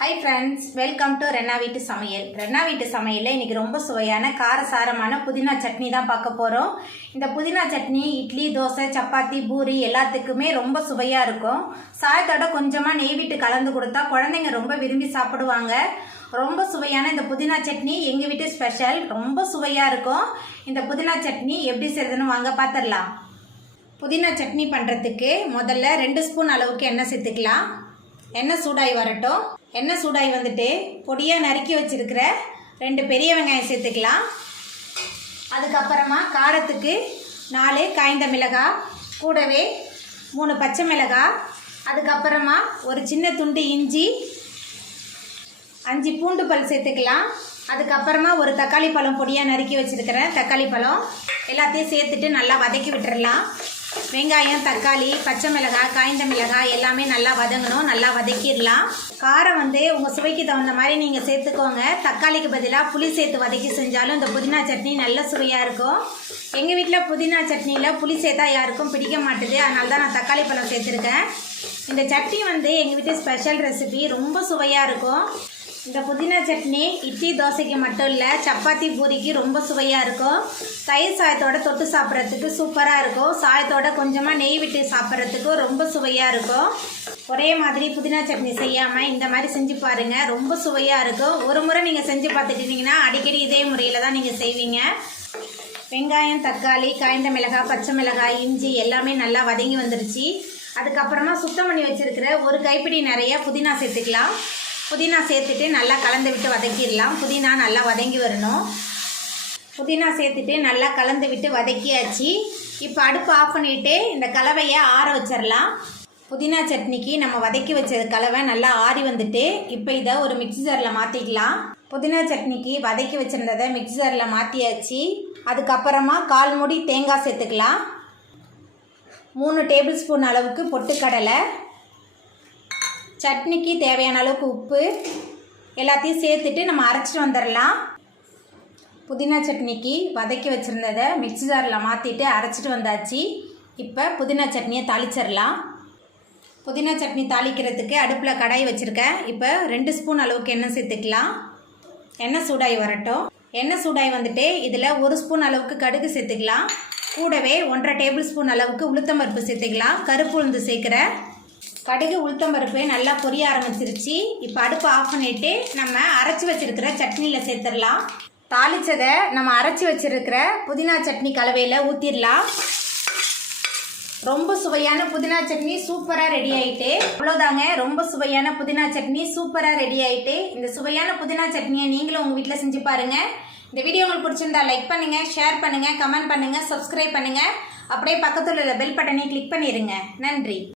Hi friends, welcome to Renna Veetu Samayal. Renna Veetu Samayal இன்னைக்கு ரொம்ப சுவையான காரசாரமான புதினா சட்னி தான் பார்க்க போறோம். இந்த புதினா சட்னி இட்லி, தோசை, சப்பாத்தி, பூரி எல்லாத்துக்குமே ரொம்ப சுவையா இருக்கும். சாயத்தோட கொஞ்சமா நெய் விட்டு கலந்து கொடுத்தா குழந்தைங்க ரொம்ப விரும்பி சாப்பிடுவாங்க. ரொம்ப சுவையான இந்த புதினா சட்னி எங்க வீட்டு ஸ்பெஷல். ரொம்ப சுவையா இருக்கும். இந்த புதினா சட்னி எப்படி செய்யறதுன்னு வாங்க பாத்துறலாம். புதினா சட்னி பண்றதுக்கு முதல்ல 2 ஸ்பூன் அளவுக்கு எண்ணெய் சேர்த்துக்கலாம். எண்ணெய் சூடாகி வரட்டும். எண்ணெய் சூடாகி வந்துட்டு பொடியாக நறுக்கி வச்சிருக்கிற 2 பெரிய வெங்காயம் சேர்த்துக்கலாம். அதுக்கப்புறமா காரத்துக்கு 4 காய்ந்த மிளகாய், கூடவே 3 பச்சை மிளகாய், அதுக்கப்புறமா ஒரு சின்ன துண்டு இஞ்சி, 5 பூண்டு பல் சேர்த்துக்கலாம். அதுக்கப்புறமா ஒரு தக்காளி பழம் பொடியாக நறுக்கி வச்சுருக்கிறேன். தக்காளி பழம் எல்லாத்தையும் சேர்த்துட்டு நல்லா வதக்கி விட்டுறலாம். வெங்காயம், தக்காளி, பச்சை மிளகாய், காய்ந்த மிளகாய் எல்லாமே நல்லா வதங்கணும். நல்லா வதக்கிடலாம். காரம் உங்கள் சுவைக்கு தகுந்த மாதிரி நீங்கள் சேர்த்துக்கோங்க. தக்காளிக்கு பதிலாக புளி சேர்த்து வதக்கி செஞ்சாலும் இந்த புதினா சட்னி நல்ல சுவையாக இருக்கும். எங்கள் வீட்டில் புதினா சட்னியில் புளி சேர்த்தா யாருக்கும் பிடிக்க மாட்டுது. அதனால தான் நான் தக்காளி பழம் சேர்த்துருக்கேன். இந்த சட்னி எங்கள் வீட்டு ஸ்பெஷல் ரெசிபி. ரொம்ப சுவையாக இருக்கும். இந்த புதினா சட்னி இட்லி, தோசைக்கு மட்டும் இல்லை, சப்பாத்தி, பூரிக்கு ரொம்ப சுவையாக இருக்கும். தயிர் சாயத்தோட தொட்டு சாப்பிட்றதுக்கு சூப்பராக இருக்கும். சாயத்தோட கொஞ்சமாக நெய் விட்டு சாப்பிட்றதுக்கும் ரொம்ப சுவையாக இருக்கும். ஒரே மாதிரி புதினா சட்னி செய்யாமல் இந்த மாதிரி செஞ்சு பாருங்கள். ரொம்ப சுவையாக இருக்கும். ஒரு முறை நீங்கள் செஞ்சு பார்த்துட்டீங்கன்னா அடிக்கடி இதே முறையில் தான் நீங்கள் செய்வீங்க. வெங்காயம், தக்காளி, காய்ந்த மிளகாய், பச்சை மிளகாய், இஞ்சி எல்லாமே நல்லா வதங்கி வந்துருச்சு. அதுக்கப்புறமா சுத்தம் பண்ணி வச்சுருக்கிற ஒரு கைப்பிடி நிறைய புதினா சேர்த்துக்கலாம். புதினா சேர்த்துட்டு நல்லா கலந்து விட்டு வதக்கிடலாம். புதினா நல்லா வதங்கி வரணும். புதினா சேர்த்துட்டு நல்லா கலந்து விட்டு வதக்கியாச்சு. இப்போ அடுப்பு ஆஃப் பண்ணிவிட்டு இந்த கலவையை ஆற வச்சிடலாம். புதினா சட்னிக்கு நம்ம வதக்கி வச்ச கலவை நல்லா ஆறி வந்துட்டு இப்போ இதை ஒரு மிக்ஸி ஜாரில் மாற்றிக்கலாம். புதினா சட்னிக்கு வதக்கி வச்சுருந்ததை மிக்ஸி ஜாரில் மாற்றியாச்சு. அதுக்கப்புறமா 1/4 மூடி தேங்காய் சேர்த்துக்கலாம். 3 டேபிள் ஸ்பூன் அளவுக்கு பொட்டுக்கடலை, சட்னிக்கு தேவையான அளவுக்கு உப்பு எல்லாத்தையும் சேர்த்துட்டு நம்ம அரைச்சிட்டு வந்துடலாம். புதினா சட்னிக்கு வதக்கி வச்சுருந்ததை மிக்ஸி ஜாரில் மாற்றிட்டு அரைச்சிட்டு வந்தாச்சு. இப்போ புதினா சட்னியை தாளிச்சிடலாம். புதினா சட்னி தாளிக்கிறதுக்கு அடுப்பில் கடாய் வச்சுருக்கேன். இப்போ 2 ஸ்பூன் அளவுக்கு எண்ணெய் சேர்த்துக்கலாம். எண்ணெய் சூடாகி வரட்டும். எண்ணெய் சூடாகி வந்துட்டு இதில் 1 ஸ்பூன் அளவுக்கு கடுகு சேர்த்துக்கலாம். கூடவே 1/2 டேபிள் ஸ்பூன் அளவுக்கு உளுத்தம்பருப்பு சேர்த்துக்கலாம். கருப்பு உளுந்து சேர்க்குறேன். கடுகு, உளுத்தம்பருப்பு நல்லா பொரிய ஆரம்பிச்சிருச்சு. இப்போ அடுப்பு ஆஃப் பண்ணிவிட்டு நம்ம அரைச்சி வச்சுருக்கிற சட்னியில் சேர்த்துடலாம். தாளித்ததை நம்ம அரைச்சி வச்சுருக்கிற புதினா சட்னி கலவையில் ஊற்றிடலாம். ரொம்ப சுவையான புதினா சட்னி சூப்பராக ரெடி ஆகிட்டு. அவ்வளோதாங்க, ரொம்ப சுவையான புதினா சட்னி சூப்பராக ரெடி ஆகிட்டு. இந்த சுவையான புதினா சட்னியை நீங்களும் உங்கள் வீட்டில் செஞ்சு பாருங்கள். இந்த வீடியோ உங்களுக்கு பிடிச்சிருந்தா லைக் பண்ணுங்கள், ஷேர் பண்ணுங்கள், கமெண்ட் பண்ணுங்கள், சப்ஸ்கிரைப் பண்ணுங்கள். அப்படியே பக்கத்தில் உள்ள பெல் பட்டனை கிளிக் பண்ணிடுங்க. நன்றி.